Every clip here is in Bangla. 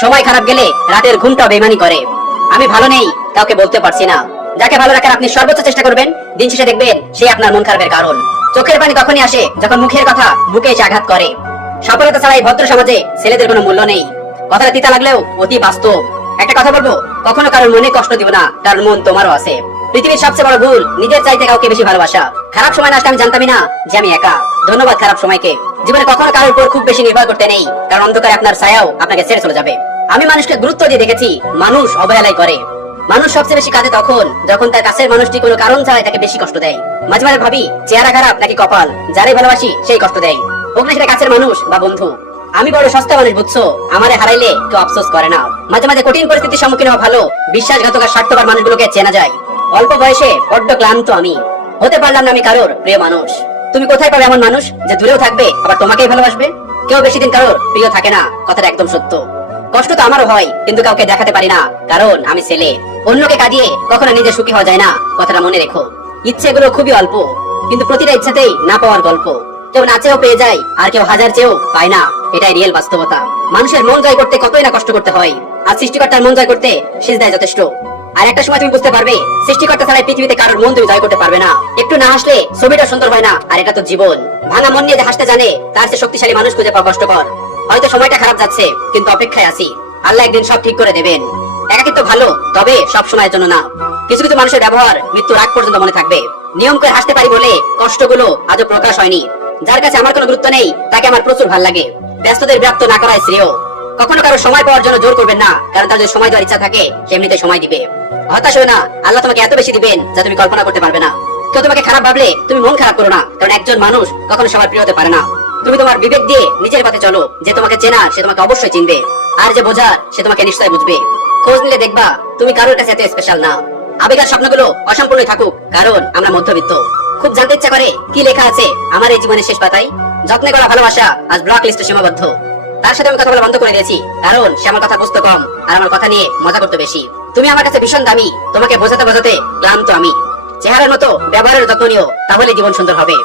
সময় খারাপ গেলে রাতের ঘুমটা বেইমানি করে। আমি ভালো নেই কাউকে বলতে পারছি না। যাকে ভালো রাখার আপনি সর্বোচ্চ চেষ্টা করবেন, দিন শেষে দেখবেন সে আপনার মন খারাপের কারণ। চোখের পানি তখনই আসে যখন মুখের কথা বুকে এসে আঘাত করে। সফলতা ছাড়া এই ভদ্র সমাজে ছেলেদের কোনো মূল্য নেই। কথাটা তিতা লাগলেও অতি বাস্তব। একটা কথা বলবো, কখনো কারোর মনে কষ্ট দিব না, কারণ মন তোমারও আছে। পৃথিবীর সবচেয়ে বড় ভুল নিজের চাইতে কাউকে বেশি ভালোবাসা। খারাপ সময় না আসলে আমি জানতামই না যে আমি একা। ধন্যবাদ খারাপ সময়কে। জীবনে কখনো কারোর উপর খুব বেশি নির্ভর করতে নেই, কারণ অন্ধকারে আপনার ছায়াও আপনাকে ছেড়ে চলে যাবে। আমি মানুষকে গুরুত্ব দিয়ে দেখেছি, মানুষ অবহেলাই করে। মানুষ সবচেয়ে বেশি কাঁদে তখন যখন তার কাছের মানুষটি কোনো কারণ ছাড়াই তাকে বেশি কষ্ট দেয়। মাঝে মাঝে ভাবি, চেহারা খারাপ নাকি কপাল, যারাই ভালোবাসি সেই কষ্ট দেয়, হোক না সেটা কাছের মানুষ বা বন্ধু। আমি বড় সস্তা মানুষ, বুঝছো? আমারে হারাইলে কেউ আফসোস করে না। মাঝে মাঝে কঠিন পরিস্থিতির সম্মুখীন হওয়া ভালো। বিশ্বাসঘাতক আর স্বার্থপর মানুষগুলোকে চেনা যায়। অল্প বয়সে বড্ড ক্লান্ত আমি, হতে পারলাম না আমি কারোর প্রিয় মানুষ। তুমি কোথায় পাবে এমন মানুষ যে দূরেও থাকবে আবার তোমাকেই ভালোবাসবে? কেউ বেশি দিন কারোর প্রিয় থাকে না, কথাটা একদম সত্য। কষ্ট তো আমারও হয়, কিন্তু কাউকে দেখাতে পারি না, কারণ আমি ছেলে। অন্যকে কাঁদিয়ে কখনো নিজে সুখী হওয়া যায় না, কথাটা মনে রেখো। ইচ্ছেগুলো খুবই অল্প, কিন্তু প্রতিটা ইচ্ছাতেই না পাওয়ার গল্প। কেউ না চেয়েও পেয়ে যায়, আর কেউ হাজার চেয়েও পায় না। এটাই রিয়েল বাস্তবতা। মানুষের মন জয় করতে কতই না কষ্ট করতে হয়, আর সৃষ্টিকর্তার মন জয় করতে সিজদাই যথেষ্ট। আর একটা সময় তুমি বুঝতে পারবে, সৃষ্টিকর্তা ছাড়া পৃথিবীতে কারোর মন তুমি জয় করতে পারবে না। একটু না হাসলে ছবিটা সুন্দর হয় না, আর এটা তো জীবন। ভাঙা মন নিয়ে যে হাসতে জানে, তার চেয়ে শক্তিশালী মানুষ খুঁজে পাওয়া কষ্টকর। হয়তো সময়টা খারাপ যাচ্ছে, কিন্তু অপেক্ষায় আছি। আল্লাহ একদিন সব ঠিক করে দেবেন। একাকিত্ব ভালো, তবে সব সময়ের জন্য না। কিছু কিছু মানুষের ব্যবহার মৃত্যুর আগ পর্যন্ত মনে থাকবে। নিয়ম করে হাসতে পারি বলে কষ্টগুলো আজও প্রকাশ হয়নি। যার কাছে আমার কোনো গুরুত্ব নেই, তাকে আমার প্রচুর ভাল লাগে। ব্যস্তদের বিরক্ত না করাই শ্রেয়। কখনো কারো সময় পাওয়ার জন্য জোর করবেন না, কারণ তার যদি সময় দেওয়ার ইচ্ছা থাকে, সে এমনিতে সময় দিবে। হতাশ হও না, আল্লাহ তোমাকে এত বেশি দিবেন যা তুমি কল্পনা করতে পারবে না। কেউ তোমাকে খারাপ ভাবলে তুমি মন খারাপ করো না, কারণ একজন মানুষ কখনো সবার প্রিয় হতে পারে না। তুমি তোমার বিবেক দিয়ে নিজের পথে চলো। যে তোমাকে চেনা সে তোমাকে অবশ্যই চিনবে, আর যে বোঝার সে তোমাকে নিশ্চয় বুঝবে। খোঁজ নিলে দেখবা তুমি কারোর কাছে এত স্পেশাল না। আবেগের স্বপ্নগুলো অসম্পূর্ণ থাকুক, কারণ আমরা মধ্যবিত্ত। খুব জানতে ইচ্ছা করে কি লেখা আছে আমার এই জীবনের শেষ পাতায়। যত্নে করা ভালোবাসা আজ ব্লক লিস্টে সীমাবদ্ধ। তার সাথে আমি কথা বলা বন্ধ করে দিয়েছি, কারণ সে আমার কথা বুঝতে কম, আর আমার কথা নিয়ে মজা করতে বেশি। তুমি আমার কাছে ভীষণ দামি, তোমাকে বোঝাতে বোঝাতে ক্লান্ত আমি। চেহারার মতো ব্যবহারের যত্ন নিও, তাহলে জীবন সুন্দর হবে।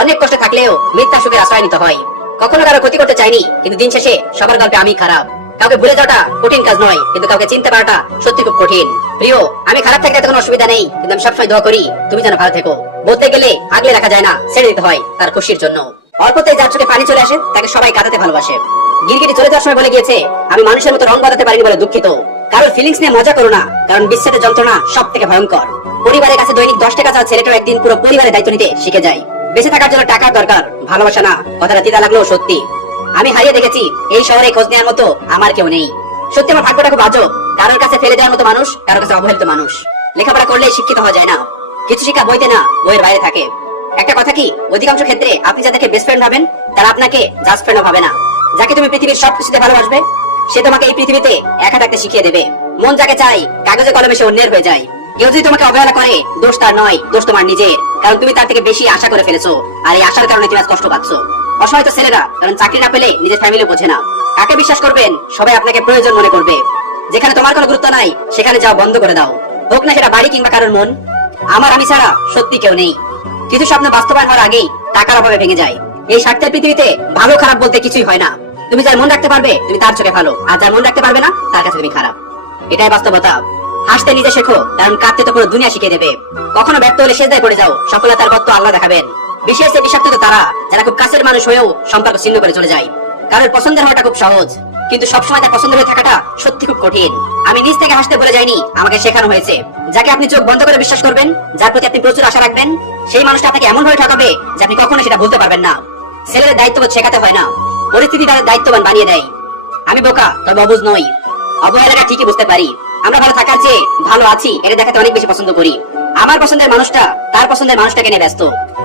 অনেক কষ্টে থাকলেও মিথ্যা সুখের আশ্রয় নিতে হয়। কখনো কারো ক্ষতি করতে চাইনি, কিন্তু দিন শেষে সবার গল্পে আমি খারাপ। কাউকে ভুলে যাওয়াটা কঠিন কাজ নয়, কিন্তু কাউকে চিনতে পারাটা সত্যি খুব কঠিন। প্রিয়, আমি খারাপ থাকলে কোনো অসুবিধা নেই, কিন্তু আমি সবসময় দোয়া করি তুমি যেন ভালো থেকো। বলতে গেলে আগলে রাখা যায় না, ছেড়ে দিতে হয় তার খুশির জন্য। অল্পতেই যার চোখে পানি চলে আসে, তাকে সবাই কাঁদাতে ভালোবাসে। গিরগিটি চলে যাওয়ার সময় বলে গিয়েছে, আমি মানুষের মতো রং বদলাতে পারিনি বলে দুঃখিত। কারোর ফিলিংস নিয়ে মজা করো না, কারণ বিচ্ছেদের যন্ত্রণা সব থেকে ভয়ঙ্কর। পরিবারের কাছে দৈনিক 10 টাকা চাওয়া ছেলেটাও একদিন পুরো পরিবারের দায়িত্ব নিতে শিখে যায়। বেঁচে থাকার জন্য টাকার দরকার, ভালোবাসা না। কথাটা তিতা লাগলেও সত্যি। আমি হারিয়ে দেখেছি, এই শহরে খোঁজ নেওয়ার মতো আমার কেউ নেই। সত্যি আমার ভাগ্যটা খুব আজব। কারোর কাছে ফেলে দেওয়ার মতো মানুষ, কারোর কাছে অবহেলিত মানুষ। লেখাপড়া করলে শিক্ষিত হওয়া যায় না, কিছু শিক্ষা বইতে না, বইয়ের বাইরে থাকে। একটা কথা কি, অধিকাংশ ক্ষেত্রে আপনি যাদেরকে বেস্ট ফ্রেন্ড ভাবেন, তারা আপনাকে জাস্ট ফ্রেন্ডও ভাবে না। যাকে তুমি পৃথিবীর সবকিছুতে ভালোবাসবে, সে তোমাকে এই পৃথিবীতে একা থাকতে শিখিয়ে দেবে। মন যাকে চাই, কাগজে কলমে সে অন্যের হয়ে যায়। কেউ যদি তোমাকে অবহেলা করে, দোষ তার নয়, দোষ তোমার নিজের। কারণ তুমি তার থেকে বেশি আশা করে ফেলেছো, আর এই আশার কারণে তুমি আজ কষ্ট পাচ্ছ। অসহায় তো ছেলেরা, কারণ চাকরি না পেলে নিজের ফ্যামিলি বোঝে না। কাকে বিশ্বাস করবেন? সবাই আপনাকে প্রয়োজন মনে করবে। যেখানে তোমার কোনো গুরুত্ব নাই, সেখানে যাও বন্ধ করে দাও। হোক না সেটা বাড়ি কিংবা কারোর মন। আমার আমি ছাড়া সত্যি কেউ নেই। কিছু স্বপ্ন বাস্তবায়ন হওয়ার আগেই টাকার অভাবে ভেঙে যায়। এই স্বার্থের পৃথিবীতে ভালো খারাপ বলতে কিছুই হয় না। তুমি যার মন রাখতে পারবে, তুমি তার চোখে ভালো, আর যার মন রাখতে পারবে না, তার কাছে তুমি খারাপ। এটাই বাস্তবতা। হাসতে নিজে শেখো, কারণ কাঁদতে তো পুরো দুনিয়া শিখিয়ে দেবে। কখনো ব্যর্থ হলে সেজদায় পড়ে যাও, সফলতার পথ তো আল্লাহ দেখাবেন। বিশেষ বিষাক্ত তো তারা, যারা খুব কাছের মানুষ হয়েও সম্পর্ক ছিন্ন করে চলে যায়। কারোর পছন্দের হওয়াটা খুব সহজ, কিন্তু সবসময় তার পছন্দ হয়ে থাকাটা সত্যি খুব কঠিন। আমি নিজ থেকে হাসতে বলে যাইনি, আমাকে শেখানো হয়েছে। যাকে আপনি চোখ বন্ধ করে বিশ্বাস করবেন, যার প্রতি আপনি প্রচুর আশা রাখবেন, সেই মানুষটা আপনাকে এমন ভাবে ঠকাবে যে আপনি কখনো সেটা বলতে পারবেন না। ছেলেদের দায়িত্ববোধ শেখাতে হয় না, পরিস্থিতি তাদের দায়িত্ববান বানিয়ে দেয়। আমি বোকা, তবে অবুঝ নই। অবহেলাটা ঠিকই বুঝতে পারি। আমরা ভালো থাকার চেয়ে ভালো আছি এটা দেখাতে অনেক বেশি পছন্দ করি। আমার পছন্দের মানুষটা তার পছন্দের মানুষটাকে নিয়ে ব্যস্ত।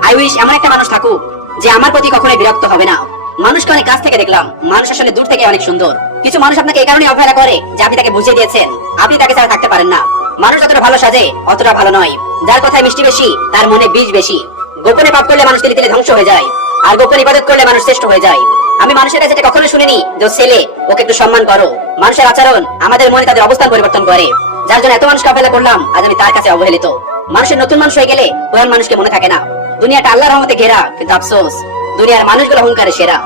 আই উইশ এমন একটা মানুষ থাকুক যে আমার প্রতি কখনোই বিরক্ত হবে না। মানুষকে অনেক কাছ থেকে দেখলাম, মানুষ আসলে দূর থেকে অনেক সুন্দর। কিছু মানুষ আপনাকে এই কারণে অবহেলা করে যে আপনি তাকে বুঝিয়ে দিয়েছেন আপনি তাকে ছাড়া থাকতে পারেন না। মানুষ যতটা ভালো সাজে অতটা ভালো নয়। যার কথায় মিষ্টি বেশি, তার মনে বীজ বেশি। গোপনে পাপ করলে মানুষ তিলে তিলে ধ্বংস হয়ে যায়, আর গোপনে ইবাদত করলে মানুষ শ্রেষ্ঠ হয়ে যায়। আমি মানুষের কাছে কখনো শুনিনি যে ছেলে, ওকে একটু সম্মান করো। মানুষের আচরণ আমাদের মনে তাদের অবস্থান পরিবর্তন করে। যার জন্য এত মানুষকে অবহেলা করলাম, আজ আমি তার কাছে অবহেলিত। মানুষের নতুন মানুষ হয়ে গেলে পুরান মানুষকে মনে থাকে না। দুনিয়াটা আল্লাহর রহমতে ঘেরা, কিন্তু আফসোস দুনিয়ার মানুষগুলো অহংকারে সেরা।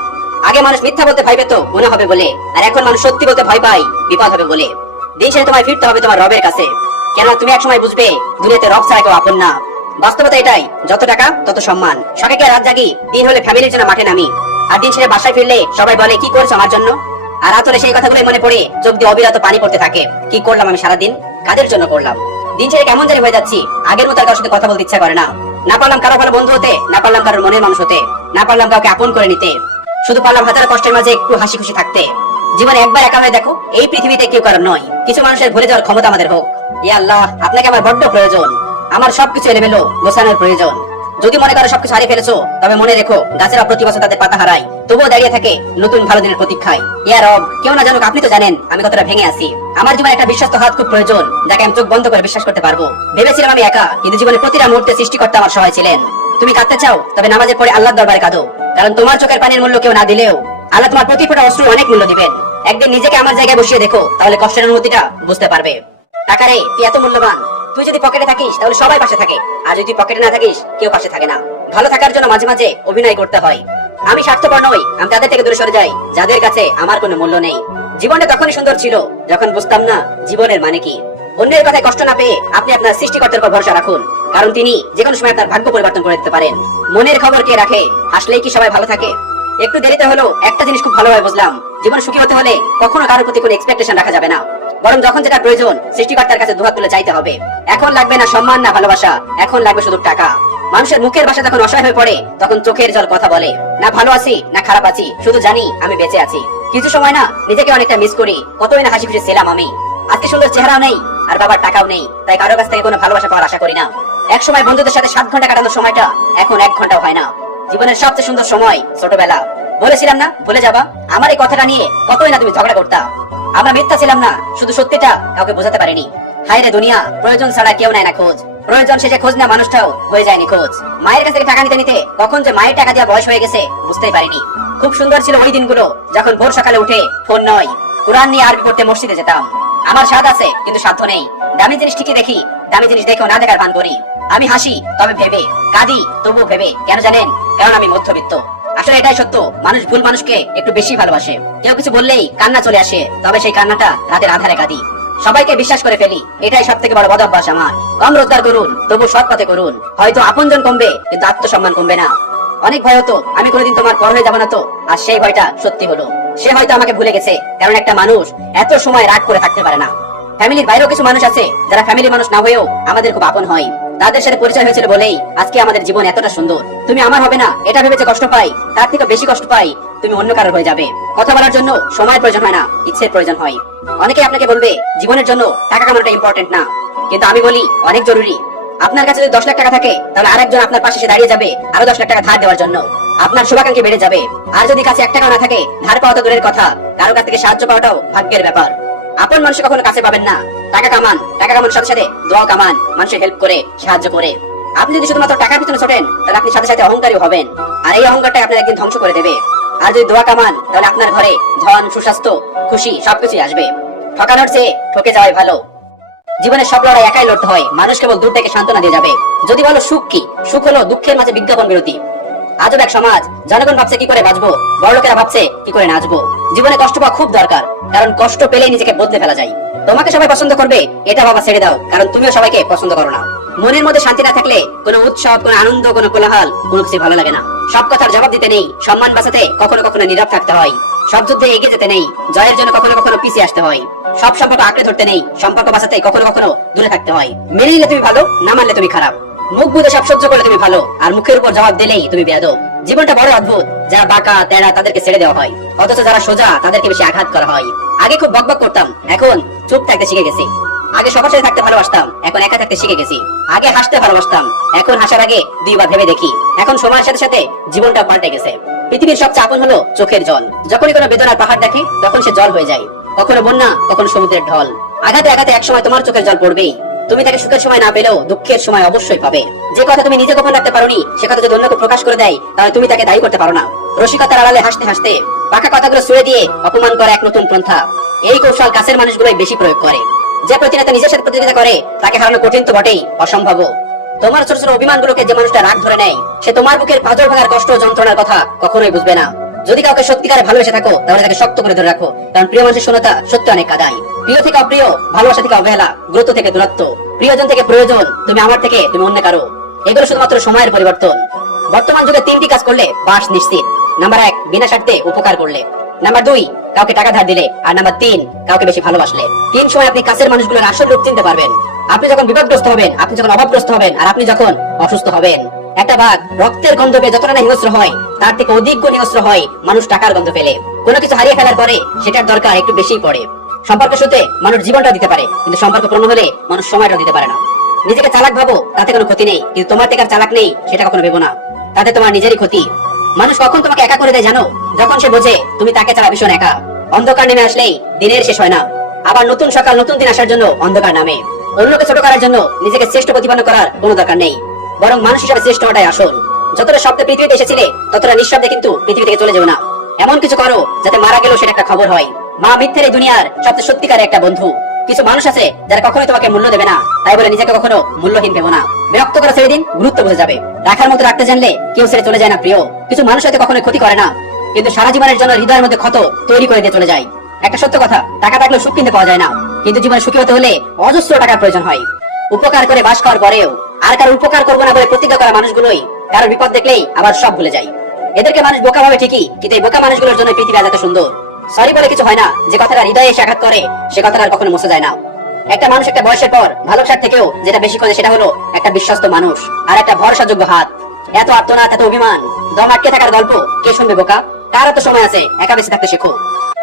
আগে মানুষ মিথ্যা বলতে ভয় পেত গুনাহ হবে বলে, আর এখন মানুষ সত্যি বলতে ভয় পায় বিপদ হবে বলে। দিন শেষে তোমায় ফিরতে হবে তোমার রবের কাছে, কেন তুমি একসময় বুঝবে দুনিয়াতে রব ছাড়া কেউ আপন না। বাস্তবতা এটাই, যত টাকা তত সম্মান। সকালে রাত জাগি, দিন হলে ফ্যামিলির জন্য মাঠে নামি, আর দিন শেষে বাসায় ফিরলে সবাই বলে কি করছো আমার জন্য। আর রাত হলে সেই কথাগুলো মনে পড়ে চোখ দিয়ে অবিরত পানি পড়তে থাকে। কি করলাম আমি সারাদিন, কাদের জন্য করলাম। দিন শেষে কেমন জানি হয়ে যাচ্ছি, আগের মতো আর কারোর সাথে কথা বলতে ইচ্ছা করে না। না পারলাম কারো ভালো বন্ধু হতে, না পারলাম কারোর মনের মানুষ হতে, না পারলাম কাউকে আপন করে নিতে, শুধু পারলাম হাজার কষ্টের মাঝে একটু হাসি খুশি থাকতে। জীবনে একবার একা হয়ে দেখো, এই পৃথিবীতে কেউ কারণ নয়। কিছু মানুষের ভুলে যাওয়ার ক্ষমতা আমাদের হোক। ইয়া আল্লাহ, আপনাকে আমার বড্ড প্রয়োজন, আমার সবকিছু এলোমেলো গোছানোর প্রয়োজন। যদি মনে করো সবকিছু হারিয়ে ফেলেছো, তবে মনে রেখো গাছেরা প্রতি বছর তাদের পাতা হারায়, তবুও দাঁড়িয়ে থাকে নতুন ভালো দিনের প্রতীক্ষায়। ইয়া রব, কেউ না জানুক আপনি তো জানেন আমি কতটা ভেঙে আছি। আমার জীবনে একটা বিশ্বস্ত হাত খুব প্রয়োজন, যাকে আমি চোখ বন্ধ করে বিশ্বাস করতে পারবো। ভেবেছিলাম আমি একা, কিন্তু জীবনের প্রতিটা মুহূর্তে সৃষ্টিকর্তা আমার সহায় ছিলেন। তুমি কাঁদতে চাও, তবে নামাজের পরে আল্লাহর দরবারে কাঁদো, কারণ তোমার চোখের পানির মূল্য কেউ না দিলেও আল্লাহ তোমার প্রতি ফোঁটা অশ্রু অনেক মূল্য দিবেন। একদিন নিজেকে আমার জায়গায় বসিয়ে দেখো, তাহলে কষ্টের অনুভূতিটা বুঝতে পারবে। টাকা রে, তুই এত মূল্যবান। তুই যদি পকেটে থাকিস তাহলে সবাই পাশে থাকে, আর যদি তুই পকেটে না থাকিস কেউ পাশে থাকে না। ভালো থাকার জন্য মাঝে মাঝে অভিনয় করতে হয়। আমি স্বার্থপর নই, আমি তাদের থেকে দূরে সরে যাই যাদের কাছে আমার কোনো মূল্য নেই। জীবনটা তখনই সুন্দর ছিল যখন বুঝতাম না জীবনের মানে কি। অন্যের কথায় কষ্ট না পেয়ে আপনি আপনার সৃষ্টিকর্তার উপর ভরসা রাখুন, কারণ তিনি যে কোনো সময় আপনার ভাগ্য পরিবর্তন করে দিতে পারেন। মনের খবর কে রাখে, হাসলেই কি সবাই ভালো থাকে? একটু দেরিতে হলো একটা জিনিস খুব ভালোভাবে বুঝলাম, জীবনে সুখী হতে হলে কখনো কারোর প্রতি কোনো এক্সপেকটেশন রাখা যাবে না, বরং যখন যেটা প্রয়োজন সৃষ্টিকর্তার কাছে দুহাত তুলে চাইতে হবে। এখন লাগবে না সম্মান না ভালোবাসা, এখন লাগবে শুধু টাকা। মানুষের মুখের ভাষা যখন অসহায় হয়ে পড়ে, তখন চোখের জল কথা বলে। না ভালো আছি না খারাপ আছি, শুধু জানি আমি বেঁচে আছি। কিছু সময় না নিজেকে অনেকটা মিস করি, কতই না হাসি খুশি ছিলাম আমি। আজকে সুন্দর চেহারাও নেই, আর বাবার টাকাও নেই, তাই কারোর কাছ থেকে কোনো ভালোবাসা পাওয়ার আশা করি না। এক সময় বন্ধুদের সাথে 7 ঘন্টা কাটানোর সময়টা এখন 1 ঘন্টাও হয় না। জীবনের সবচেয়ে সুন্দর সময় ছোটবেলা। বলেছিলাম না ভুলে যাবা, আমার এই কথাটা নিয়ে কতই না তুমি ঝগড়া করতা। আমরা মিথ্যা ছিলাম না, শুধু সত্যিটা কাউকে বোঝাতে পারিনি। হায় রে দুনিয়া, প্রয়োজন ছাড়া কেউ নেয় না খোঁজ, প্রয়োজন শেষে খোঁজ না মানুষটাও হয়ে যায়নি খোঁজ। মায়ের কাছ থেকে টাকা নিতে নিতে কখন যে মায়ের টাকা দেওয়া বয়স হয়ে গেছে বুঝতেই পারিনি। খুব সুন্দর ছিল ওই দিনগুলো, যখন ভোর সকালে উঠে ফোন নয় কোরআন নিয়ে আরবি পড়তে মসজিদে যেতাম। আমার স্বাদ আছে কিন্তু সাধ্য নেই। দামি জিনিস ঠিকই দেখি, দামি জিনিস দেখেও না দেখার ভান করি। আমি হাসি তবে ভেবে, কাঁদি তবুও ভেবে। কেন জানেন? কারণ আমি মধ্যবিত্ত। আসলে এটাই সত্য, মানুষ ভুল মানুষকে একটু বেশি ভালোবাসে। কেউ কিছু বললেই কান্না চলে আসে, তবে সেই কান্নাটা রাতের আধারে কাঁদি। সবাইকে বিশ্বাস করে ফেলি, এটাই সব থেকে বড় বদ অভ্যাস আমার। কম রোজগার করুন তবু সৎ পথে করুন, হয়তো আপনজন কমবে কিন্তু আত্মসম্মান কমবে না। অনেক ভয় হতো আমি কোনোদিন তোমার পর হয়ে যাবো না তো, আর সেই ভয়টা সত্যি হলো। সে হয়তো আমাকে ভুলে গেছে, কারণ একটা মানুষ এত সময় রাগ করে থাকতে পারে না। ফ্যামিলির বাইরেও কিছু মানুষ আছে যারা ফ্যামিলি মানুষ না হয়েও আমাদের খুব আপন হয়। তাদের সাথে পরিচয় হয়েছিল বলেই আজকে আমাদের জীবন এতটা সুন্দর। তুমি আমার হবে না এটা ভেবেছে কষ্ট পাই, তার থেকে বেশি কষ্ট পাই তুমি অন্য কারোর হয়ে যাবে। কথা বলার জন্য সময়ের প্রয়োজন হয় না, ইচ্ছের প্রয়োজন হয়। অনেকে আপনাকে বলবে জীবনের জন্য টাকা কামানোটা ইম্পর্টেন্ট না, কিন্তু আমি বলি অনেক জরুরি। আপনার কাছে যদি 10 লাখ টাকা থাকে, তাহলে আরেকজন আপনার পাশে এসে দাঁড়িয়ে যাবে আরো 10 লাখ টাকা ধার দেওয়ার জন্য। আপনার শুভাকাঙ্ক্ষী বেড়ে যাবে। আর যদি কাছে 1 টাকাও না থাকে, ধার পাওয়া তো দূরের কথা, কারো কাছ থেকে সাহায্য পাওয়াটাও ভাগ্যের ব্যাপার। আপন মানুষ কখনো কাছে পাবেন না। টাকা কামান, টাকা কামানোর সাথে সাথে দোয়া কামান, মানুষের হেল্প করে সাহায্য করে। আপনি যদি শুধুমাত্র টাকার পিছনে ছোটেন, তাহলে আপনি সাথে সাথে অহংকারী হবেন, আর এই অহংকারটাই আপনার একদিন ধ্বংস করে দেবে। আর যদি দোয়া কামান, তাহলে আপনার ঘরে ধন, সুস্বাস্থ্য, খুশি সবকিছুই আসবে। ঠকানোর চেয়ে ঠকে যাওয়াই ভালো। জীবনের সব লড়াই একাই লড়তে হয়, মানুষ কেবল দূর থেকে সান্ত্বনা দিয়ে যাবে। যদি বলো সুখ কি, সুখ হলো দুঃখের মাঝে বিজ্ঞাপন বিরতি। আজব এক সমাজ, জনগণ ভাবছে কি করে বাঁচবো, বড়লোকেরা ভাবছে কি করে নাচবো। জীবনে কষ্ট পাওয়া খুব দরকার, কারণ কষ্ট পেলেই নিজেকে বদলে ফেলা যায়। তোমাকে সবাই পছন্দ করবে এটা বাবা ছেড়ে দাও, কারণ তুমিও সবাইকে পছন্দ করো না। মনের মধ্যে শান্তি না থাকলে কোনো উৎসব, কোনো আনন্দ, কোনো কোলাহল, কোনো কিছু ভালো লাগে না। সব কথার জবাব দিতে নেই, সম্মান বাঁচাতে কখনো কখনো নীরব থাকতে হয়। সব যুদ্ধে এগিয়ে যেতে নেই, জয়ের জন্য কখনো কখনো পিছিয়ে আসতে হয়। সব সম্পর্ক আঁকড়ে ধরতে নেই, সম্পর্ক বাঁচাতে কখনো কখনো দূরে থাকতে হয়। মেনে নিলে তুমি ভালো, না মানলে তুমি খারাপ। মুখ বুঝে সব সহ্য করলে তুমি ভালো, আর মুখের উপর জবাব দিলেই তুমি বেয়াদব। জীবনটা বড় অদ্ভুত, যারা বাঁকা তেড়া তাদেরকে ছেড়ে দেওয়া হয়, অথচ যারা সোজা তাদেরকে বেশি আঘাত করা হয়। আগে খুব বকবক করতাম, এখন চুপ থাকতে শিখে গেছি। আগে সবার সাথে থাকতে ভালোবাসতাম, এখন একা থাকতে শিখে গেছি। আগে হাসতে ভালোবাসতাম, এখন হাসার আগে 2 বার ভেবে দেখি। এখন সময়ের সাথে সাথে জীবনটা পাল্টে গেছে। পৃথিবীর সবচেয়ে আপন হলো চোখের জল। যখনই কোনো বেদনার পাহাড় দেখে, তখন সে জল হয়ে যায়। কখনো বন্যা, কখনো সমুদ্রের ঢল। আঘাতে আঘাতে এক সময় তোমার চোখের জল পড়বেই। তুমি তাকে সুখের সময় না পেলেও দুঃখের সময় অবশ্যই পাবে। যে কথা তুমি নিজে গোপন রাখতে পারোনি, সে কথা যদি অন্যকে প্রকাশ করে দেয়, তাহলে তুমি তাকে দায়ী করতে পারো না। রসিকতার আড়ালে হাসতে হাসতে পাকা কথাগুলো ছুঁড়ে দিয়ে অপমান করা এক নতুন পন্থা। এই কৌশল কাছের মানুষগুলোই বেশি প্রয়োগ করে। যে প্রতিনিয়ত নিজের সাথে প্রতিযোগিতা করে, তাকে হারানো কঠিন তো বটেই, অসম্ভব। তোমার ছোট ছোট অভিমানগুলোকে যে মানুষটা রাগ ধরে নেয়, সে তোমার বুকের পাঁজর ভাঙার কষ্ট ও যন্ত্রণার কথা কখনোই বুঝবে না। যদি কাউকে সত্যিকারে ভালোবেসে থাকো তাহলে তাকে শক্ত করে ধরে রাখো, কারণ প্রিয় মানুষের শূন্যতা সত্যি অনেক কাদায়। প্রিয় থেকে অপ্রিয়, ভালোবাসা থেকে অবহেলা, গুরুত্ব থেকে দূরত্ব, প্রিয়জন থেকে প্রয়োজন, তুমি আমার থেকে তুমি অন্য কারো, এগুলো শুধুমাত্র সময়ের পরিবর্তন। বর্তমান যুগে 3টি কাজ করলে বাস নিশ্চিত। নাম্বার 1, বিনা স্বার্থে উপকার করলে। নাম্বার 2, কাউকে টাকা ধার দিলে। আর নাম্বার 3, কাউকে বেশি ভালোবাসলে। 3 সময় আপনি কাছের মানুষগুলোর আসল রূপ চিনতে পারবেন। আপনি যখন বিপদগ্রস্ত হবেন, আপনি যখন অভাবগ্রস্ত হবেন, আর আপনি যখন অসুস্থ হবেন। একটা বাঘ রক্তের গন্ধ পেয়ে যতটা না হিংস্র হয়, তার থেকে অধিক গুণ হিংস্র হয় মানুষ টাকার গন্ধ পেলে। কোনো কিছু হারিয়ে ফেলার পরে সেটার দরকার একটু বেশি পড়ে। সম্পর্ক শুতে মানুষ জীবনটা দিতে পারে, কিন্তু সম্পর্ক পূর্ণ হলে মানুষ সময়টা দিতে পারে না। নিজেকে চালাক ভাবো, তাতে কোনো ক্ষতি নেই, কিন্তু তোমার থেকে চালাক নেই সেটা কখনো ভেবো না, তাতে তোমার নিজেরই ক্ষতি। মানুষ কখন তোমাকে একা করে দেয় জানো? যখন সে বোঝে তুমি তাকে ছাড়া ভীষণ একা। অন্ধকার নেমে আসলেই দিনের শেষ হয় না, আবার নতুন সকাল নতুন দিন আসার জন্য অন্ধকার নামে। অন্যকে ছোট করার জন্য নিজেকে শ্রেষ্ঠ প্রতিপন্ন করার কোনো দরকার নেই, বরং মানুষ হিসাবে শ্রেষ্ঠ হওয়াটাই আসল। যতটা শব্দে পৃথিবীতে এসেছিলে ততটা নিঃশব্দে কিন্তু পৃথিবী থেকে চলে যেও না। এমন কিছু করো যাতে মারা গেলেও সেটা একটা খবর হয়। মা মিথ্যের এই দুনিয়ার সবচেয়ে সত্যিকারের একটা বন্ধু। কিছু মানুষ আছে যারা কখনোই তোমাকে মূল্য দেবে না, তাই বলে নিজেকে কখনো মূল্যহীন ভেবো না। বিরক্ত করে ছেড়ে দিন, গুরুত্ব বুঝে যাবে। রাখার মতো রাখতে জানলে কেউ ছেড়ে চলে যায় না প্রিয়। কিছু মানুষ হয়তো কখনোই ক্ষতি করে না, কিন্তু সারা জীবনের জন্য হৃদয়ের মধ্যে ক্ষত তৈরি করে দিয়ে চলে যায়। একটা সত্য কথা, টাকা থাকলেও সুখ কিনতে পাওয়া যায় না, কিন্তু জীবনে সুখী হতে হলে অজস্র টাকার প্রয়োজন হয়। উপকার করে বাস করার পরেও আর কারো উপকার করবো না বলে প্রতিজ্ঞা করা মানুষগুলোই কারোর বিপদ দেখলেই আবার সব ভুলে যায়। এদেরকে মানুষ বোকা ভাবে ঠিকই, কিন্তু এই বোকা মানুষগুলোর জন্য পৃথিবী আজ এত সুন্দর। সরি বলে কিছু হয় না, যে কথাটা হৃদয়ে এসে আঘাত করে সে কথাটা আর কখনো মুছে যায় না। একটা মানুষ একটা বয়সের পর ভালোবাসার থেকেও যেটা বেশি খোঁজে সেটা হলো একটা বিশ্বস্ত মানুষ আর একটা ভরসাযোগ্য হাত। এত আত্মনাথ, এত অভিমান, দম আটকে থাকার গল্প কে শুনবে বোকা? তার তো সময় আছে, একা বেঁচে থাকতে শেখো।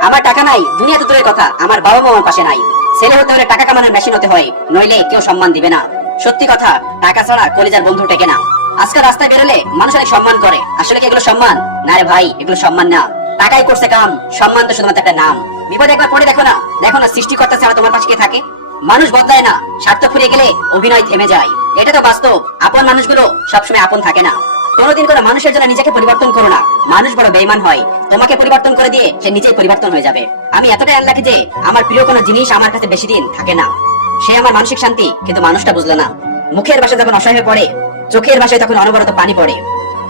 আমার টাকা নাই, দুনিয়া তো দূরের কথা, আমার বাবা মা আমার পাশে নাই। ছেলে হতে হলে টাকা কামানোর মেশিন হতে হয়, নইলে কেউ সম্মান দিবে না। সত্যি কথা, টাকা ছাড়া কলিজার বন্ধু টেকে না। আজকাল রাস্তায় বেরোলে মানুষ অনেক সম্মান করে, আসলে কি এগুলো সম্মান? না রে ভাই, এগুলো সম্মান না। টাকাই করছে কাম, সম্মান তো শুধুমাত্র একটা নাম। বিপদে একবার পড়ে দেখো না, দেখো না সৃষ্টিকর্তা ছাড়া তোমার পাশে কে থাকে? মানুষ বদলায় না, স্বার্থ ফুরিয়ে গেলে অভিনয় থেমে যায়। এটা তো বাস্তব। আপন মানুষগুলো সবসময় আপন থাকে না। কোনোদিন কোনো মানুষের জন্য নিজেকে পরিবর্তন করো না, মানুষ বড় বেঈমান হয়। তোমাকে পরিবর্তন করে দিয়ে সে নিজেই পরিবর্তন হয়ে যাবে। আমি এতটাই আনলাকি যে আমার প্রিয় কোনো জিনিস আমার কাছে বেশি দিন থাকে না। সে আমার মানসিক শান্তি, কিন্তু মানুষটা বুঝলো না। মুখের ভাষা যখন অসহায় পড়ে, চোখের ভাষায় তখন অনবরত পানি পড়ে।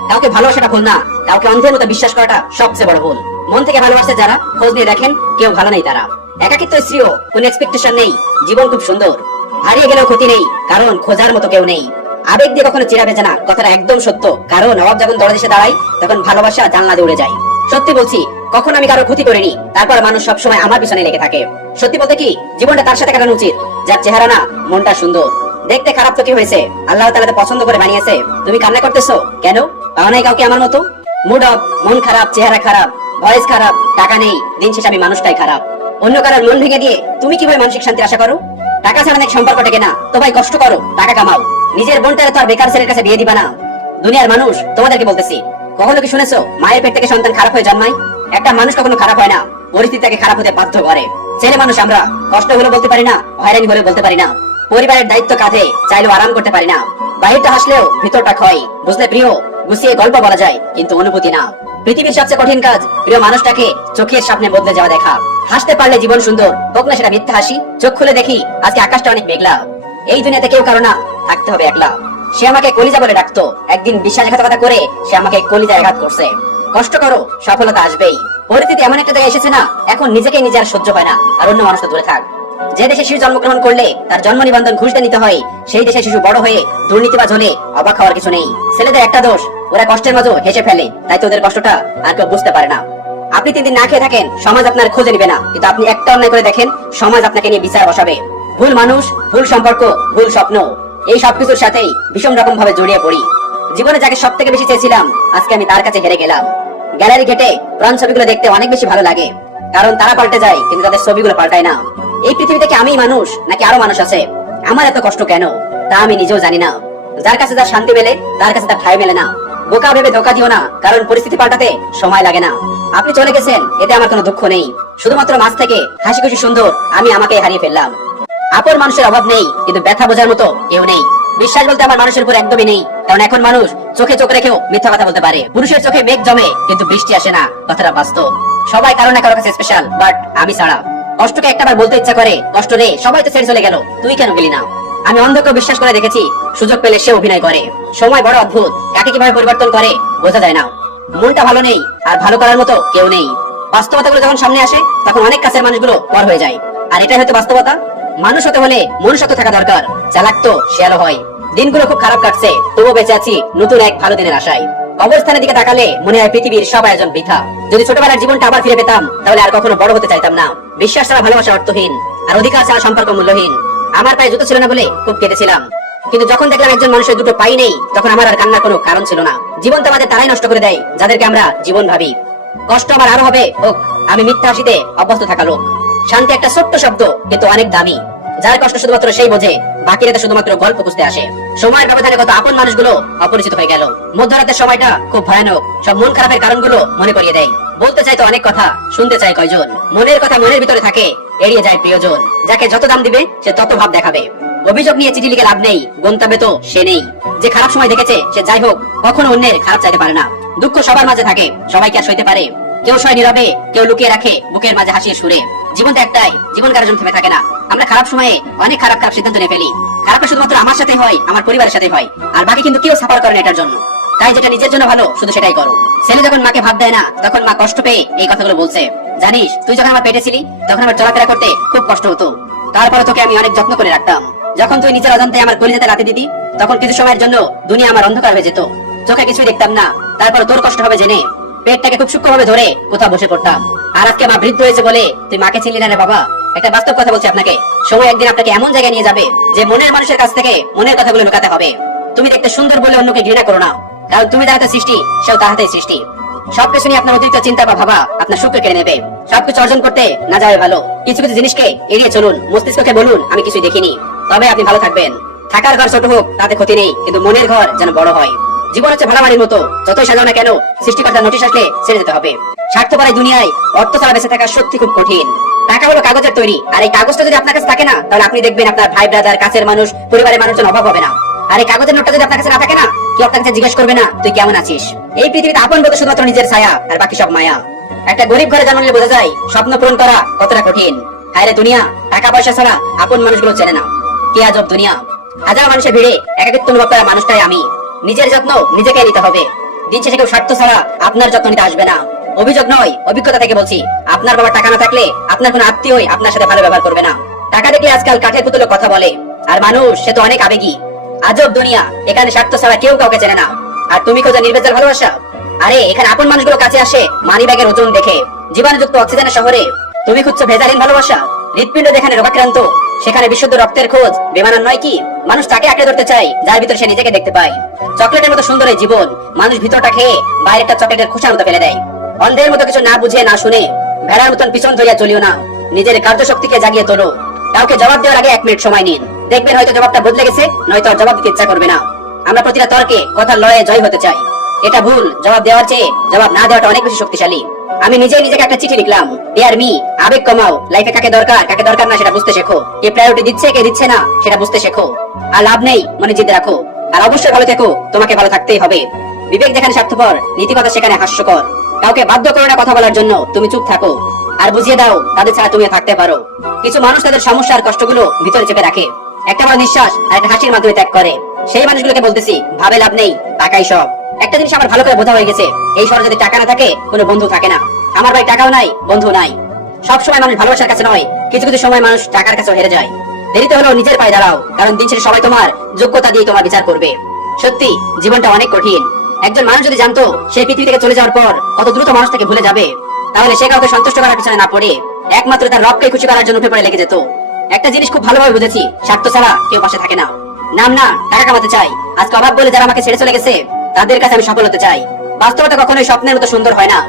কাউকে ভালোবাসাটা ভুল না, কাউকে অন্ধের মতো বিশ্বাস করাটা সবচেয়ে বড় ভুল। মন থেকে ভালোবাসে যারা, খোঁজ নিয়ে দেখেন কেউ ভালো নেই তারা। একাকিত্ব স্ত্রীও কোন এক্সপেকটেশন নেই, জীবন খুব সুন্দর। হারিয়ে গেলেও ক্ষতি নেই, কারণ খোঁজার মতো কেউ নেই। আবেগ দিয়ে কখনো চেরা বেজে না, কথাটা একদম সত্য। কারণ অভাব যখন দরজা এসে দাঁড়ায় তখন ভালোবাসা জানলা দিয়ে উড়ে যায়। সত্যি বলছি, কখন আমি কারো ক্ষতি করিনি, তারপর মানুষ সবসময় আমার পিছনে লেগে থাকে। সত্যি বলতে কি, জীবনটা তার সাথে কাটানো উচিত যার চেহারা না মনটা সুন্দর। দেখতে খারাপ তো কি হয়েছে, আল্লাহ তাআলা তো পছন্দ করে বানিয়েছে। তুমি কান্না করতেছো কেন? পাও নাই কাউকে আমার মতো? মুড অফ, মন খারাপ, চেহারা খারাপ, ভয়েস খারাপ, টাকা নেই, দিন শেষে আমি মানুষটাই খারাপ। অন্য কারোর মন ভেঙে দিয়ে তুমি কিভাবে মানসিক শান্তি আশা করো? টাকা ছাড়া নাকি সম্পর্ক টেকে না? তো ভাই কষ্ট করো, টাকা কামাও। নিজের বোনটারে তো আর বেকার ছেলের কাছে বিয়ে দিবা না। দুনিয়ার মানুষ, তোমাদেরকে বলতেছি, কখনো কি শুনেছো মায়ের পেট থেকে সন্তান খারাপ হয়ে জন্মায়? একটা মানুষ কখনো খারাপ হয় না, পরিস্থিতি তাকে খারাপ হতে বাধ্য করে। ছেলে মানুষ আমরা, কষ্ট হলে বলতে পারি না, হয়রানি হলে বলতে পারি না, পরিবারের দায়িত্ব কাঁধে চাইলেও আরাম করতে পারি না। বাহিরটা হাসলেও ভিতরটা ক্ষয়। বুঝলে প্রিয়, গুছিয়ে গল্প বলা যায়, কিন্তু অনুভূতি না। পৃথিবীর সবচেয়ে কঠিন কাজ প্রিয় মানুষটাকে চোখের সামনে বদলে যাওয়া দেখা। হাসতে পারলে জীবন সুন্দর, হোক না সেটা মিথ্যা হাসি। চোখ খুলে দেখি আজকে আকাশটা অনেক মেঘলা। এই দুনিয়াতে কেউ কারো না, থাকতে হবে একলা। সে আমাকে কলিজা বলে ডাকতো, একদিন বিশ্বাসঘাতকতা করে সে আমাকে কলিজায় আঘাত করছে। কষ্ট করো, সফলতা আসবেই। পরিস্থিতি এমন একটা জায়গায় এসেছে না, এখন নিজেকে নিজে আর সহ্য হয় না, আর অন্য মানুষ তো দূরে থাক। যে দেশে শিশু জন্মগ্রহণ করলে তার জন্ম নিবন্ধন ঘুষ দিয়ে নিতে হয়, সেই দেশে শিশু বড় হয়ে দুর্নীতিবাজ হলে অবাক হওয়ার কিছু নেই। ছেলেদের একটা দোষ, ওরা কষ্টের মাঝে হেসে ফেলে, তাই তো ওদের কষ্টটা আর কেউ বুঝতে পারে না। আপনি 3 দিন না খেয়ে থাকেন, সমাজ আপনার খোঁজে নিবে না, কিন্তু আপনি একটা অন্যায় করে দেখেন, সমাজ আপনাকে নিয়ে বিচার বসাবে। ভুল মানুষ, ভুল সম্পর্ক, ভুল স্বপ্ন, এই সবকিছুর সাথেই ভীষণ রকম ভাবে জড়িয়ে পড়ি। জীবনে যাকে সব থেকে বেশি চেয়েছিলাম, আজকে আমি তার কাছে হেরে গেলাম। গ্যালারি ঘেটে পুরান ছবিগুলো দেখতে অনেক বেশি ভালো লাগে, কারণ তারা পাল্টে যায় কিন্তু তাদের ছবিগুলো পাল্টায় না। এই পৃথিবীতে কি আমিই মানুষ নাকি আরো মানুষ আছে? আমার এত কষ্ট কেন তা আমি নিজেও জানি না। যার কাছে যার শান্তি মেলে, তার কাছে তার ঠাঁই মেলে না। বোকা ভেবে ধোকা দিও না, কারণ পরিস্থিতি পাল্টাতে সময় লাগে না। আপনি চলে গেছেন, এতে আমার কোনো দুঃখ নেই। শুধুমাত্র মাঝ থেকে হাসি খুশি সুন্দর আমি আমাকে হারিয়ে ফেললাম। আপন মানুষের অভাব নেই, কিন্তু ব্যথা বোঝার মতো কেউ নেই। বিশ্বাস বলতে আমার মানুষের উপর একদমই নেই, কারণ এখন মানুষ চোখে চোখ রেখেও মিথ্যা কথা বলতে পারে। পুরুষের চোখে মেঘ জমে কিন্তু বৃষ্টি আসে না, কথাটা বাস্তব। সবাই কারো না কারো কাছে স্পেশাল, বাট আমি ছাড়া। কষ্টকে একটাবার বলতে ইচ্ছা করে, কষ্ট রে, সবাই তো ছেড়ে চলে গেল, তুই কেন গেলি না? আমি অন্ধকে বিশ্বাস করে দেখেছি, সুযোগ পেলে সে অভিনয় করে। সময় বড় অদ্ভুত, কাকে কিভাবে পরিবর্তন করে বোঝা যায় না। মনটা ভালো নেই আর ভালো করার মতো কেউ নেই। বাস্তবতাগুলো যখন সামনে আসে তখন অনেক কাছের মানুষগুলো পর হয়ে যায়। আর এটাই হয়তো বাস্তবতা। মানুষ হতে হলে মনুষ্যত্ব থাকা দরকার। চালাক তো শেয়ারও হয়। দিনগুলো খুব খারাপ কাটছে, তবুও বেঁচে আছি নতুন এক ভালো দিনের আশায়। কবরস্থানের দিকে তাকালে মনে হয় পৃথিবীর সব আয়োজন বৃথা। যদি ছোটবেলার জীবনটা আবার ফিরে পেতাম তাহলে আর কখনো বড় হতে চাইতাম না। বিশ্বাস ছাড়া ভালোবাসা অর্থহীন, আর অধিকার ছাড়া সম্পর্ক মূল্যহীন। আমার পায়ে জুতো ছিল না বলে খুব কেঁদেছিলাম, কিন্তু যখন দেখলাম একজন মানুষের দুটো পাই নেই, তখন আমার আর কান্নার কোনো কারণ ছিল না। জীবন তো আমাদের তারাই নষ্ট করে দেয় যাদেরকে আমরা জীবন ভাবি। কষ্ট আমার আরো হবে হোক, আমি মিথ্যা হাসিতে অভ্যস্ত থাকা লোক। শান্তি একটা ছোট্ট শব্দ, কিন্তু অনেক দামি। যার কষ্ট শুধুমাত্র সেই বোঝে, বাকিরা তো শুধুমাত্র গল্প খুঁজতে আসে। সময়ের ব্যবধানে কত আপন মানুষগুলো অপরিচিত হয়ে গেল। মধ্যরাতের সময়টা খুব ভয়ানক, সব মন খারাপের কারণগুলো মনে করিয়ে দেয়। বলতে চাই তো অনেক কথা, শুনতে চাই কয়জন? মনের কথা মনের ভিতরে থাকে, এড়িয়ে যায় প্রিয়জন। যাকে যত দাম দিবে সে তত ভাব দেখাবে। অভিযোগ নিয়ে চিঠি লিখে লাভ নেই, গন্তব্যে তো সে নেই। যে খারাপ সময় দেখেছে সে যাই হোক কখনো অন্যের খারাপ চাইতে পারে না। দুঃখ সবার মাঝে থাকে, সবাই কি আর সইতে পারে? কেউ সয় নীরবে, কেউ লুকিয়ে রাখে বুকের মাঝে হাসির সুরে। জীবন তো একটাই, জীবন কারোর জন্য থেমে থাকে না। আমরা খারাপ সময়ে অনেক খারাপ সিদ্ধান্ত নিয়ে ফেলি। খারাপ শুধুমাত্র আমার সাথে হয়, আমার পরিবারের সাথে হয়, আর বাকি কিন্তু কেউ সাফার করে না এটার জন্য। তাই যেটা নিজের জন্য ভালো শুধু সেটাই করো। ছেলে যখন মাকে ভাত দেয় না, তখন মা কষ্ট পেয়ে এই কথাগুলো বলছে। জানিস, তুই যখন আমার পেটে ছিলি তখন আমার চলাফেরা করতে খুব কষ্ট হতো। তারপরে তোকে আমি অনেক যত্ন করে রাখতাম। যখন তুই নিজের অজান্তে আমার কলিজাতে লাথি দিতি, তখন কিছু সময়ের জন্য দুনিয়া আমার অন্ধকার হয়ে যেত। চোখে কিছুই দেখতাম না। তারপর তোর কষ্ট হবে জেনে পেটটাকে খুব সূক্ষ্মভাবে ধরে কোথাও বসে পড়তাম। আর আজকে মা বৃদ্ধ হয়েছে বলে তুই মাকে চিনলি না রে বাবা। একটা বাস্তব কথা বলছি আপনাকে, সময় একদিন আপনাকে এমন জায়গায় নিয়ে যাবে যে মনের মানুষের কাছ থেকে মনের কথাগুলো লুকাতে হবে। তুমি দেখতে সুন্দর বলে অন্যকে ঘৃণা করো না, কারণ তুমি যার হাতে সৃষ্টি সেও তার হাতেই সৃষ্টি। সবকিছু নিয়ে আপনার অতিরিক্ত চিন্তা বা ভাবা আপনার সুখকে কেড়ে নেবে। সবকিছু অর্জন করতে না যাওয়া ভালো। কিছু কিছু জিনিসকে এড়িয়ে চলুন। মস্তিষ্ককে বলুন আমি কিছুই দেখিনি, তবে আপনি ভালো থাকবেন। থাকার ঘর ছোট হোক তাতে ক্ষতি নেই, কিন্তু মনের ঘর যেন বড় হয়। জীবন হচ্ছে ভাড়াবাড়ির মতো, যতই সাজাও না কেন সৃষ্টিকর্তার নোটিশ আসলে ছেড়ে যেতে হবে। স্বার্থপর এই দুনিয়ায় অর্থ ছাড়া বেঁচে থাকা সত্যি খুব কঠিন। টাকা হলো কাগজের তৈরি, আর এই কাগজটা যদি আপনার কাছে থাকে না, তাহলে আপনি দেখবেন আপনার ভাই ব্রাদার, কাছের মানুষ, পরিবারের মানুষজন অভাব হবে না। আর এই কাগজের নোটটা যদি আপনার কাছে না থাকে না, কেউ আপনার কাছে জিজ্ঞেস করবে না তুই কেমন আছিস। এই পৃথিবীতে আপন বলতে শুধুমাত্র নিজের ছায়া, আর বাকি সব মায়া। একটা গরিব ঘরে জন্ম নিলে বোঝা যায় স্বপ্ন পূরণ করা কতটা কঠিন। হায়রে দুনিয়া, টাকা পয়সা ছাড়া আপন মানুষগুলো চেনে না। কি আজব দুনিয়া। হাজার মানুষের ভিড়ে একাকিত্ব অনুভব করা মানুষটাই আমি। নিজের যত্ন নিজেকে নিতে হবে। দিন শেষে কেউ স্বার্থ ছাড়া আপনার যত্ন নিতে আসবে না। অভিযোগ নয়, অভিজ্ঞতা থেকে বলছি। আপনার বাবার টাকা না থাকলে আপনার কোনো আত্মীয় আপনার সাথে ভালো ব্যবহার করবে না। টাকা দেখলে আজকাল কাঠের পুতুলে কথা বলে, আর মানুষ সে তো অনেক আবেগী। আজব দুনিয়া, এখানে স্বার্থ ছাড়া কেউ কাউকে চেনে না। আর তুমি খোঁজা নির্বেজাল ভালোবাসা? আরে এখানে আপন মানুষগুলো কাছে আসে মানি ব্যাগের ওজন দেখে, জীবাণুযুক্ত অক্সিজেনের শহরে। তুমি খুঁজছো ভেজালহীন ভালোবাসা? হৃৎপিণ্ড যেখানে রোগাক্রান্ত সেখানে বিশুদ্ধ রক্তের খোঁজ বেমানান নয় কি? মানুষ তাকে আঁকড়ে ধরতে চায় যার ভিতরে সে নিজেকে দেখতে পায়। চকলেটের মতো সুন্দর এই জীবন, মানুষ ভিতরটা খেয়ে বাইরেটা চকলেটের খোসার মতো ফেলে দেয়। অন্ধের মতো কিছু না বুঝে না শুনে ভেড়ার মতন পিছন ধরিয়া চলিও না। নিজের কার্যশক্তিকে জাগিয়ে তোলো। কাউকে জবাব দেওয়ার আগে 1 মিনিট সময় নিন, দেখবেন হয়তো জবাবটা বদলে গেছে, নয়তো আর জবাব দিতে ইচ্ছা করবে না। আমরা প্রতিটা তর্কে কথার লড়াইয়ে জয় হতে চাই। এটা ভুল। জবাব দেওয়ার চেয়ে জবাব না দেওয়াটা অনেক বেশি শক্তিশালী। আমি নিজেই নিজেকে একটা চিঠি লিখলাম, ডিয়ার মি, আবেগ কমাও। লাইফে কাকে দরকার কাকে দরকার না সেটা বুঝতে শেখো। কে প্রায়োরিটি দিচ্ছে কে দিচ্ছে না সেটা বুঝতে শেখো। আর লাভ নেই মনে জিতে রাখো। আর অবশ্যই ভালো থেকো, তোমাকে ভালো থাকতেই হবে। বিবেক যেখানে স্বার্থপর, নীতিকথা সেখানে হাস্যকর। কাউকে বাধ্য করো না কথা বলার জন্য, তুমি চুপ থাকো। আর বুঝিয়ে দাও তাদের ছাড়া তুমি থাকতে পারো। কিছু মানুষ তাদের সমস্যার কষ্টগুলো ভিতরে চেপে রাখে, একটা বড় নিঃশ্বাস আর একটা হাসির মাধ্যমে ত্যাগ করে। সেই মানুষগুলোকে বলতেছি ভাবে লাভ নেই, টাকাই সব। একটা জিনিস আমার ভালো করে বোঝা হয়ে গেছে, এই শহরে যদি টাকা না থাকে কোনো বন্ধু থাকে না। আমার ভাই টাকাও নাই, বন্ধু নাই। সব সময় মানুষ ভালোবাসার কাছে নয়, কিছু কিছু সময় মানুষ টাকার কাছে হেরে যায়। দেরিতে হলেও নিজের পায়ে দাঁড়াও, কারণ দিন শেষে সবাই তোমার যোগ্যতা দিয়ে তোমার বিচার করবে। সত্যি জীবনটা অনেক কঠিন। একজন মানুষ যদি জানতো সেই পৃথিবী থেকে চলে যাওয়ার পর কত দ্রুত মানুষ থেকে ভুলে যাবে, তাহলে সে কাউকে সন্তুষ্ট করার পিছনে না পড়ে একমাত্র তার রবকে খুশি করার জন্য উঠে পড়ে লেগে যেত। একটা জিনিস খুব ভালোভাবে বুঝেছি, স্বার্থ ছাড়া কেউ পাশে থাকে না। নাম না টাকা কামাতে চাই, আজকে অভাব বলে যারা আমাকে ছেড়ে চলে গেছে তাদের কাছে আমি সফল হতে চাই। বাস্তবতা কখনোই স্বপ্নের মতো সুন্দর হয় না,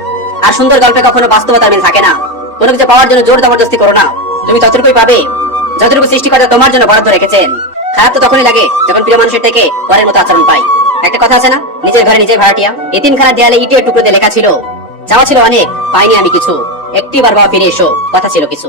আর সুন্দর গল্পে কখনো বাস্তবতার মিল থাকে না। কোনো কিছু পাওয়ার জন্য জোর জবরদস্তি করো না, তুমি ততটুকুই পাবে যতটুকু সৃষ্টিকর্তা তোমার জন্য বরাদ্দ রেখেছেন। খারাপ তো তখনই লাগে যখন প্রিয় মানুষের থেকে পরের মতো আচরণ পাই। একটা কথা আছে না, নিজের ঘরে নিজের ভাড়াটিয়া। এতিমখানার দেয়ালে ইটের টুকরোতে লেখা ছিল, চাওয়া ছিল অনেক, পাইনি আমি কিছু, একটিবার বাবা ফিরে এসো, কথা ছিল কিছু।